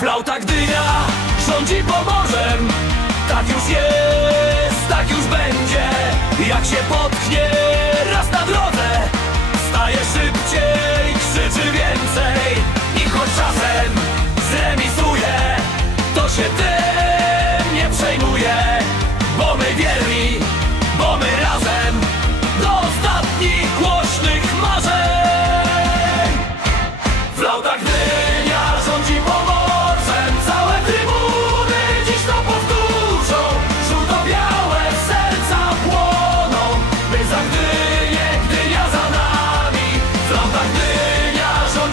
Gdynia rządzi Pomorzem. Tak już jest, tak już będzie. Jak się potknie raz na drodze Staje szybciej, krzyczy więcej. I choć czasem zremisuje To się tym nie przejmuje. Bo my wierni, bo my razem Do ostatnich głośnych marzeń. Flauta Gdynia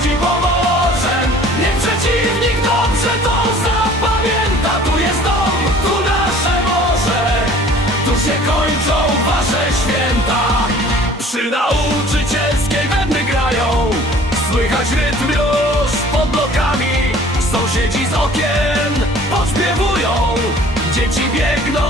Pomorzem Niech przeciwnik dobrze to zapamięta. Tu jest dom, tu nasze morze. Tu się kończą wasze święta. Przy nauczycielskiej bębny grają. Słychać rytm już pod blokami. Sąsiedzi z okien podśpiewują. Dzieci biegną